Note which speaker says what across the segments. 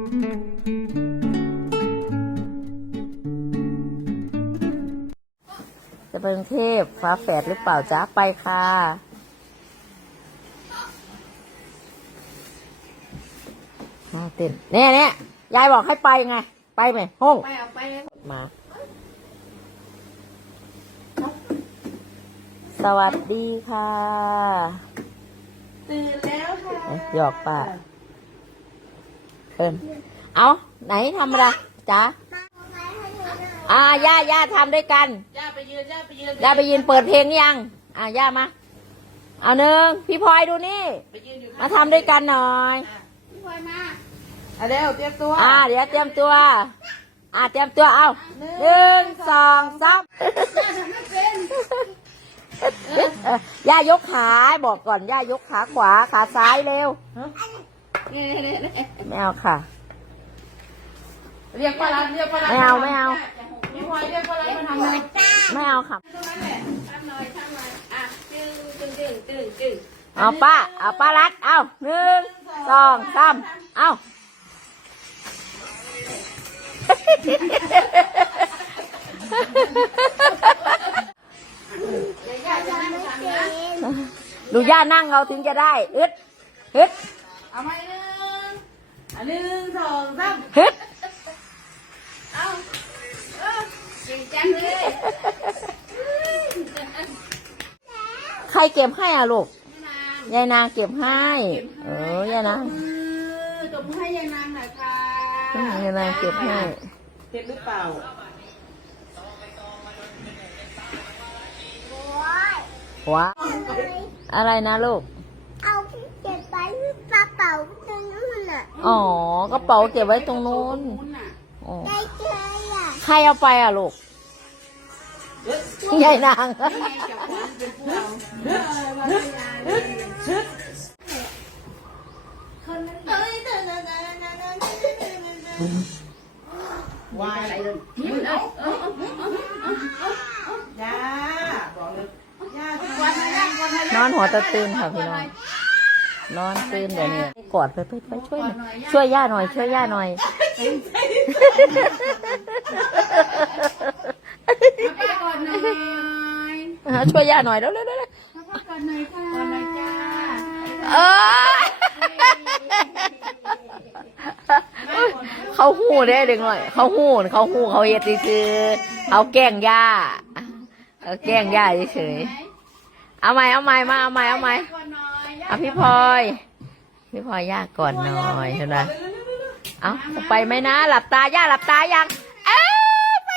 Speaker 1: จะไปกรุงเทพฟ้าแฝดหรือเปล่าจ๊ะไปค่ะเต้นเนี่ยยายบอกให้ไปไงไปไหมห้องไปมาสวัสดีค่ะ
Speaker 2: ตื่นแล้วค่ะ
Speaker 1: หยอกป่ะเอาไหนทำอะไรจ๊ะย่าทำด้วยกัน
Speaker 2: ย่าไปยืน
Speaker 1: เปิดเพลงยังย่ามาเอาหนึ่งพี่พลอยดูนี่มาทำด้วยกันหน่อย
Speaker 2: พี่พลอยมาเดี๋ยวเตรียมตัว
Speaker 1: เดี๋ยวเตรียมตัวเอาหนึ่งสองสามย่ายกขาบอกก่อนย่ายกขาขวาขาซ้ายเร็วไม่เอาค่ะ
Speaker 2: เรียกป้ารัด
Speaker 1: ไม่เอา
Speaker 2: พี่พลอยเรียกป้ารัดมาทำอะไร
Speaker 1: ไม่เอาค่ะ
Speaker 2: ตรงนั้นแหละทำหน่อยตึง
Speaker 1: เอาป้ารัดเอาหนึ่งสองสามเอาดูย่านั่งเราถึงจะได้อึด
Speaker 2: เอาไหมหนึ่งสองสามเอาเก่งจังเลย
Speaker 1: ใครเก็บให้ลูกยายนางเก็บให้ยายนาง
Speaker 2: ตบมือให้ยายนางหน่อยค่ะ
Speaker 1: ยายนางเก็บให้
Speaker 2: เจ็บหรือเปล่า
Speaker 1: ว้าอะไรนะลูก
Speaker 3: เอาเก็บไว้กระเป๋าตรงนู้นน่ะ
Speaker 1: กระเป๋าเก็บไว้ตรงนู้น
Speaker 3: ได้เจอ
Speaker 1: ใครเอาไปลูกยายนาง
Speaker 2: วายอะไรเลยย่าบอกเลยย่าน
Speaker 1: อนหัวตะตื่นค่ะพี่น้องนอนตื่นเดี๋ยวนี้กอดไปช่วยย่าหน่อยช่วยย่าหน่อยช่วยย่าหน่อยแล้วเขาหูได้เด็กหน่อยเขาหูเขาเฮ็ดคือเขาแกล้งย่าเฉยเอาใหม่มาเอาใหม่พี่พลอยย่าก่อนหน่อยเถอะนะเอาไปไหมนะหลับตาย่าหลับตายังไป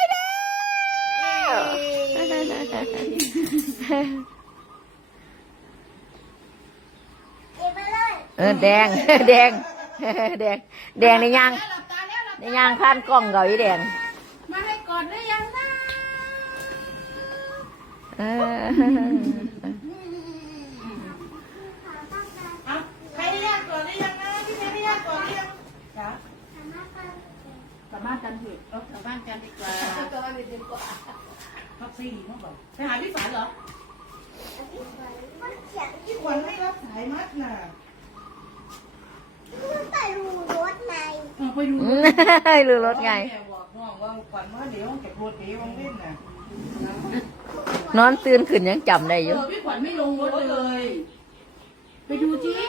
Speaker 1: แล้วแดงในยางพันกล้องเกาอีแดง
Speaker 2: มาให้กอดหรือยังนะใครได้ยากก่อนหรือยังนะพี่ใครได้ยากก่อนหรือยังจ๊ะกลับบ้านกันเถอะกลับบ้านกันดีกว่าพักซี่เมื่อก่อนไปหาพี่ฝันเหรอพี่ขวัญไม่รับสายมัดน่ะ
Speaker 3: ไปดูรถไง
Speaker 2: ไปดู
Speaker 1: รถไง
Speaker 2: บอกน้องว่าขวัญว่าเดี๋ยวเก็บรถเดี๋ยวเล่นน่ะ
Speaker 1: นอนตื่นขึ้นยังจำได้อยู่
Speaker 2: พี่ขวัญไม่ลงรถเลยไปดูจริง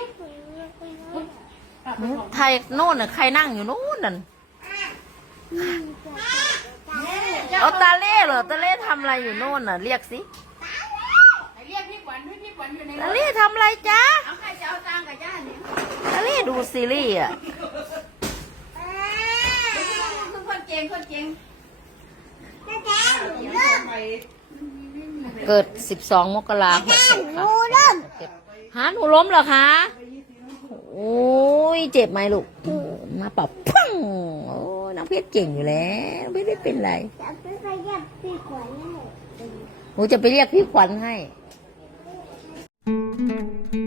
Speaker 1: ใครโน่นน่ะใครนั่งอยู่โน่นนั่นเอาตาเล่เหรอตาเล่ทำอะไรอยู่โน่นน่ะเรียกสิ
Speaker 2: เรียกพี่ขวัญด้วยพี่ขวัญอยู่ใน
Speaker 1: ตาเล่ทำอะไรจ๊ะ
Speaker 2: เอาใครจะเอาตังกับย่าเนี่ย
Speaker 1: ตาเล่ดูซีรีส์
Speaker 2: คนเก่ง
Speaker 1: เกิด12 มกราคมหาหนูล้มเหรอคะโอ้ยเจ็บไหมลูกมาปรับพังโอ้น้องเพชรเก่งอยู่แล้วไม่ได้เป็นไรหนูจะไปเรียกพี่ขวัญให้